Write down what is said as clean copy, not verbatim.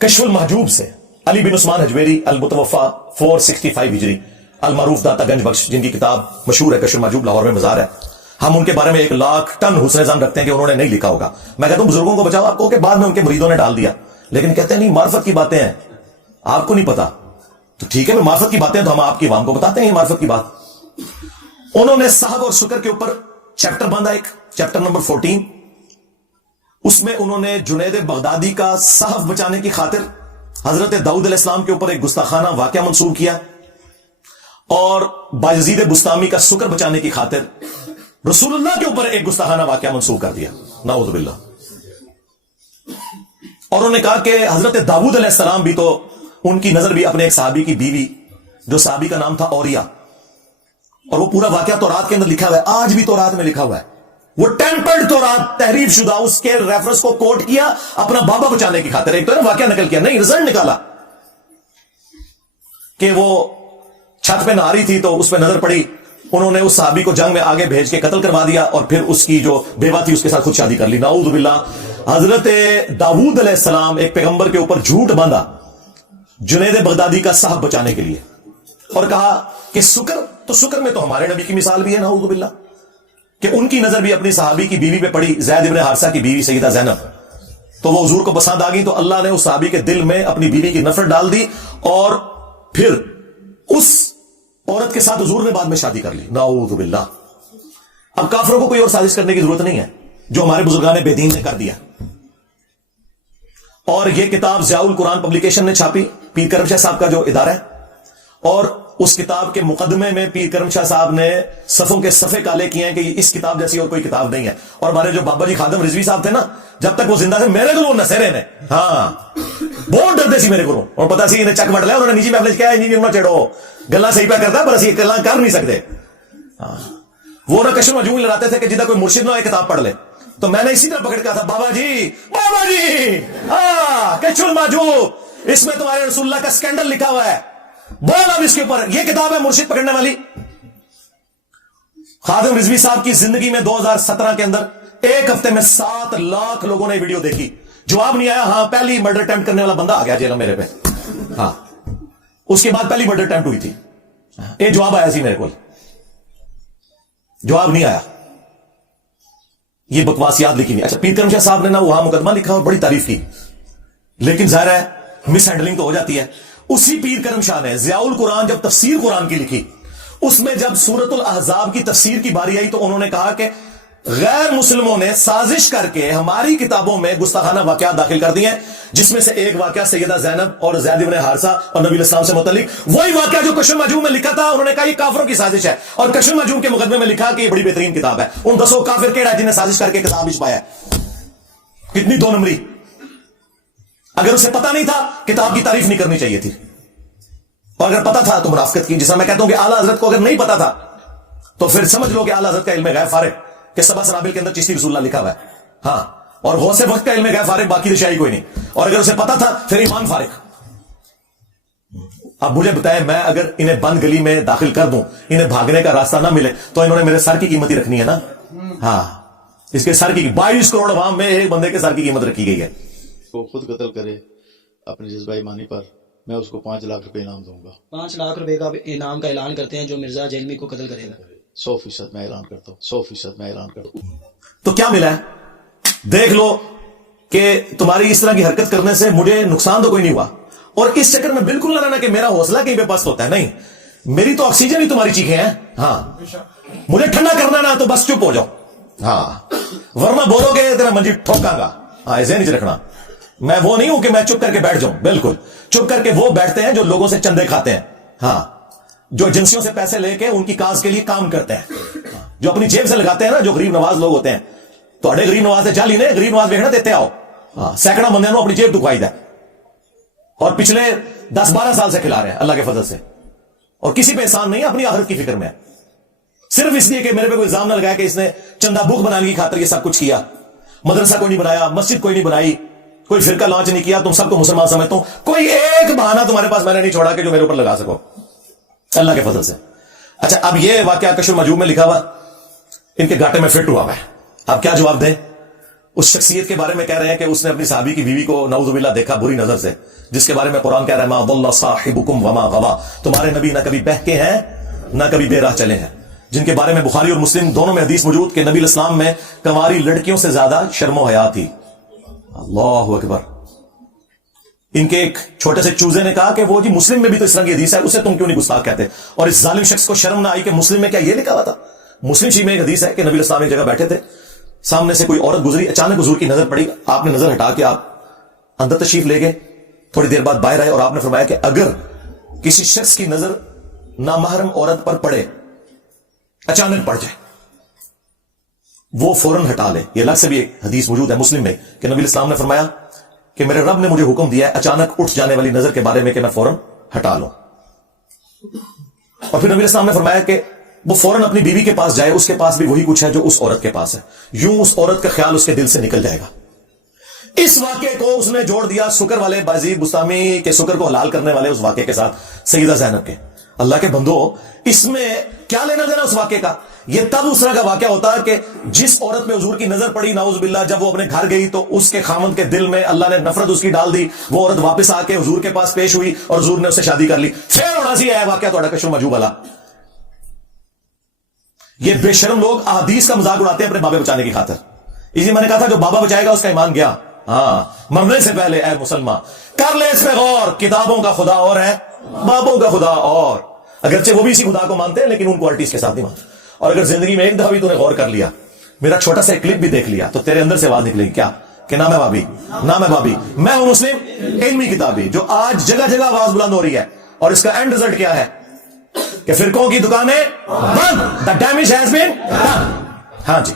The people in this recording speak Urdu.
کشف المحجوب سے علی بن عثمان حجویری المتوفا 465 ہجری المعروف داتا گنج بخش، جن کی کتاب مشہور ہے کشف المحجوب، لاہور میں مزار ہے. ہم ان کے بارے میں 1,00,000 ٹن حسن ظن رکھتے ہیں کہ انہوں نے نہیں لکھا ہوگا. میں کہتا ہوں بزرگوں کو بچاؤ، آپ کو کہ بعد میں ان کے مریدوں نے ڈال دیا، لیکن کہتے ہیں نہیں معرفت کی باتیں ہیں، آپ کو نہیں پتا. تو ٹھیک ہے، میں معرفت کی باتیں تو ہم آپ کی عوام کو بتاتے ہیں یہ معرفت کی بات. انہوں نے صحب اور شکر کے اوپر چیپٹر باندھا، ایک چیپٹر نمبر 14. اس میں انہوں نے جنید بغدادی کا صحف بچانے کی خاطر حضرت داؤد علیہ السلام کے اوپر ایک گستاخانہ واقعہ منسوب کیا، اور بایزید بستامی کا شکر بچانے کی خاطر رسول اللہ کے اوپر ایک گستاخانہ واقعہ منسوب کر دیا، نعوذ باللہ. اور انہوں نے کہا کہ حضرت داؤد علیہ السلام بھی تو، ان کی نظر بھی اپنے ایک صحابی کی بیوی، جو صحابی کا نام تھا اوریا، اور وہ پورا واقعہ تورات کے اندر لکھا ہوا ہے، آج بھی تورات میں لکھا ہوا ہے. وہ ٹیمپرڈ تورات، تحریف شدہ، اس کے ریفرنس کو کوٹ کیا اپنا بابا بچانے کی خاطر. ایک تو واقعہ نقل کیا، نہیں رزلٹ نکالا کہ وہ چھت پہ نہاری تھی تو اس پہ نظر پڑی، انہوں نے اس صحابی کو جنگ میں آگے بھیج کے قتل کروا دیا، اور پھر اس کی جو بیوہ تھی اس کے ساتھ خود شادی کر لی، نعوذ باللہ. حضرت داؤد علیہ السلام ایک پیغمبر کے اوپر جھوٹ باندھا جنید بغدادی کا صحف بچانے کے لیے، اور کہا کہ شکر میں تو ہمارے نبی کی مثال بھی ہے، نعوذ باللہ، کہ ان کی نظر بھی اپنی صحابی کی بیوی پہ پڑی، زید ابن حارثہ کی بیوی سیدہ زینب، تو وہ حضور کو پسند آ گئی، تو اللہ نے اس صحابی کے دل میں اپنی بیوی کی نفرت ڈال دی، اور پھر اس عورت کے ساتھ حضور نے بعد میں شادی کر لی، نعوذ باللہ. اب کافروں کو کوئی اور سازش کرنے کی ضرورت نہیں ہے، جو ہمارے بزرگان بے دین نے کر دیا. اور یہ کتاب ضیاء القرآن پبلیکیشن نے چھاپی، پیر کرم شاہ صاحب کا جو ادارہ ہے، اور اس کتاب کے مقدمے میں پیر کرم شاہ صاحب نے صفوں کے صفحے کالے کیے ہیں کہ اس کتاب جیسی اور کوئی کتاب نہیں ہے. اور ہمارے جو بابا جی خادم رضوی صاحب تھے نا، جب تک وہ زندہ تھے میرے کو نسیرے نے، ہاں بہت ڈرتے سی میرے کو، اور پتا سی انہیں چک بٹ لیا، انہوں نے نیچی محفل کیا ہے، چڑھو گلا صحیح پہ کرتا پر اسی گلا کر نہیں سکتے. وہ نہ کشف المحجوب لڑاتے تھے کہ جدہ کوئی مرشد نہ کتاب پڑھ لے، تو میں نے اسی طرح پکڑ کہا تھا بابا جی ہاں کشف المحجوب، اس میں تمہارے رسول اللہ کا سکینڈل لکھا ہوا ہے، بول اب اس کے اوپر، یہ کتاب ہے مرشد پکڑنے والی. خادم رضوی صاحب کی زندگی میں 2017 کے اندر ایک ہفتے میں 7 لاکھ لوگوں نے ویڈیو دیکھی، جواب نہیں آیا. ہاں پہلی مرڈر اٹیمپٹ کرنے والا بندہ آ گیا جیل میرے پہ، ہاں اس کے بعد پہلی مرڈر اٹیمپٹ ہوئی تھی، ایک جواب آیا سی، میرے کو جواب نہیں آیا. یہ بکواسیات لکھی نہیں. اچھا پیر کرم شاہ صاحب نے نا وہاں مقدمہ لکھا اور بڑی تعریف کی، لیکن ظاہر ہے مس ہینڈلنگ تو ہو جاتی ہے. اسی پیر کرم شاہ نے ضیاء القرآن جب تفسیر قرآن کی لکھی، اس میں جب سورۃ الاحزاب کی تفسیر کی باری آئی تو انہوں نے کہا کہ غیر مسلموں نے سازش کر کے ہماری کتابوں میں گستاخانہ واقعات داخل کر دیے ہیں، جس میں سے ایک واقعہ سیدہ زینب اور زید بن حارثہ اور نبی علیہ السلام سے متعلق، وہی واقعہ جو کشف المحجوب میں لکھا تھا، انہوں نے کہا یہ کافروں کی سازش ہے، اور کشف المحجوب کے مقدمے میں لکھا کہ یہ بڑی بہترین کتاب ہے. ان 10 کافر کیڑا ہے جنہیں سازش کر کے کتاب چھپایا ہے؟ کتنی 2 نمبری. اگر اسے پتا نہیں تھا کتاب کی تعریف نہیں کرنی چاہیے تھی، اور اگر پتا تھا تو منافقت کی. جیسا میں کہتا ہوں کہ اعلیٰ حضرت کو اگر نہیں پتا تھا تو پھر سمجھ لو کہ اعلیٰ حضرت کا علم غیب فارغ، کہ سبا سرابل کے اندر چشتی رسول اللہ لکھا ہوا ہے، ہاں، اور غوث وقت کا علم غیب فارغ، باقی رشائی کوئی نہیں. اور اگر اسے پتا تھا پھر ایمان فارغ. اب مجھے بتائیں، میں اگر انہیں بند گلی میں داخل کر دوں، انہیں بھاگنے کا راستہ نہ ملے، تو انہوں نے میرے سر کی قیمت ہی رکھنی ہے نا. ہاں اس کے سر کی 22 کروڑ عوام میں ایک بندے کے سر کی قیمت رکھی گئی ہے. وہ خود قتل کرے اپنے جذبہ ایمانی پر، میں اس کو 5 لاکھ روپے انعام دوں گا. 5 لاکھ روپے کا انعام کا اعلان کرتے ہیں جو مرزا جیلمی کو قتل کرے گا. 100% میں اعلان کرتا ہوں، 100% میں اعلان کرتا ہوں. تو کیا ملا ہے؟ دیکھ لو کہ تمہاری اس طرح کی حرکت کرنے سے مجھے نقصان تو کوئی نہیں ہوا، اور اس چکر میں بالکل نہ رہنا کہ میرا حوصلہ کہیں پہ پست ہوتا ہے. نہیں، میری تو آکسیجن ہی تمہاری چیخیں ہیں. ہاں مجھے ٹھنڈا کرنا نا تو بس چپ ہو جاؤ، ہاں، ورنہ بولو گے تیرا منجی ٹھوکاں گا. ہاں ایسے نہیں رکھنا. میں وہ نہیں ہوں کہ میں چپ کر کے بیٹھ جاؤں، بالکل چپ کر کے وہ بیٹھتے ہیں جو لوگوں سے چندے کھاتے ہیں، ہاں، جو ایجنسیوں سے پیسے لے کے ان کی کاز کے لیے کام کرتے ہیں، جو اپنی جیب سے لگاتے ہیں نا، جو غریب نواز لوگ ہوتے ہیں. تو اڑے غریب نواز سے جالی نے غریب نواز دیکھنا دیتے آؤ، ہاں، سینکڑا بندے اپنی جیب دکھوائی دے، اور پچھلے 10-12 سال سے کھلا رہے ہیں اللہ کے فضل سے، اور کسی پہ احسان نہیں ہے، اپنی آخرت کی فکر میں ہے. صرف اس لیے کہ میرے پہ کوئی الزام نہ لگایا کہ اس نے چندہ بک بنانے کی خاطر یہ سب کچھ کیا. مدرسہ کوئی نہیں بنایا، مسجد کوئی نہیں بنائی، کوئی فرقہ لانچ نہیں کیا. تم سب کو مسلمان سمجھتا ہوں، کوئی ایک بہانہ تمہارے پاس میں نے نہیں چھوڑا کہ جو میرے اوپر لگا سکو اللہ کے فضل سے. اچھا اب یہ واقعہ کشف المحجوب میں لکھا ہوا ان کے گاٹے میں فٹ ہوا ہے. اب کیا جواب دیں؟ اس شخصیت کے بارے میں کہہ رہے ہیں کہ اس نے اپنی صحابی کی بیوی کو نعوذ باللہ دیکھا بری نظر سے، جس کے بارے میں قرآن کہہ رہا ہے ما ضل صاحبکم وما غوا، تمہارے نبی نہ کبھی بہکے ہیں نہ کبھی بے راہ چلے ہیں، جن کے بارے میں بخاری اور مسلم دونوں میں حدیث موجود کہ نبی علیہ السلام میں کنواری لڑکیوں سے زیادہ شرم و حیا تھی. اللہ اکبر. ان کے ایک چھوٹے سے چوزے نے کہا کہ وہ جی مسلم میں بھی تو اس طرح کی حدیث ہے، اسے تم کیوں نہیں گستاخ کہتے؟ اور اس ظالم شخص کو شرم نہ آئی کہ مسلم میں کیا یہ لکھا ہوا تھا؟ مسلم شریف میں ایک حدیث ہے کہ نبی علیہ السلام ایک جگہ بیٹھے تھے، سامنے سے کوئی عورت گزری، اچانک حضور کی نظر پڑی، آپ نے نظر ہٹا کے آپ اندر تشریف لے گئے، تھوڑی دیر بعد باہر آئے اور آپ نے فرمایا کہ اگر کسی شخص کی نظر نامحرم عورت پر پڑے، اچانک پڑ جائے، وہ فوراً ہٹا لے. یہ الگ سے بھی ایک حدیث موجود ہے مسلم میں کہ نبی علیہ السلام نے فرمایا کہ میرے رب نے مجھے حکم دیا ہے اچانک اٹھ جانے والی نظر کے بارے میں کہ میں فوراً ہٹا لوں. اور پھر نبی علیہ السلام نے فرمایا کہ وہ فوراً اپنی بیوی کے پاس جائے، اس کے پاس بھی وہی کچھ ہے جو اس عورت کے پاس ہے، یوں اس عورت کا خیال اس کے دل سے نکل جائے گا. اس واقعے کو اس نے جوڑ دیا سکر والے بازید بستامی کے سکر کو حلال کرنے والے اس واقعے کے ساتھ، سیدہ زینب کے. اللہ کے بندو، اس میں کیا لینا دینا اس واقعے کا؟ یہ تب اس طرح کا واقعہ ہوتا ہے کہ جس عورت پہ حضور کی نظر پڑی نعوذ باللہ، جب وہ اپنے گھر گئی تو اس کے خامند کے دل میں اللہ نے نفرت اس کی ڈال دی، وہ عورت واپس آ کے حضور کے پاس پیش ہوئی اور حضور نے اس سے شادی کر لی. پھر ہونا سی ہے واقعہ تھوڑا کشو مجھو والا. یہ بے شرم لوگ احادیث کا مذاق اڑاتے ہیں اپنے بابے بچانے کی خاطر. اسی میں نے کہا تھا جو بابا بچائے گا اس کا ایمان گیا. ہاں، مرنے سے پہلے اے مسلمان کر لے اس پہ غور، کتابوں کا خدا اور ہے بابوں کا خدا اور. اگرچہ وہ بھی اسی خدا کو مانتے ہیں لیکن ان کوالٹیز کے ساتھ نہیں مانتے. اور اگر زندگی میں ایک دفعہ بھی تو نے غور کر لیا، میرا چھوٹا سا کلپ بھی دیکھ لیا، تو تیرے اندر سے آواز نکلے گی کیا کہ نام ہے بابی، نام ہے بابی. میں ہوں مسلم علمی کتابی جو آج جگہ جگہ آواز بلند ہو رہی ہے، اور اس کا اینڈ رزلٹ کیا ہے کہ فرقوں کی دکانیں بند. The damage has been done. ہاں جی.